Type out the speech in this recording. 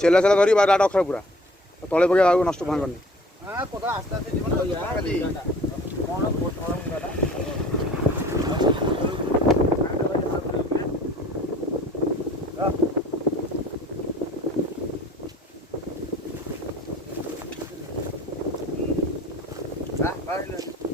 चेला चेला धरी राड अखर पूरा तले पके नष्ट भांगनी Bye.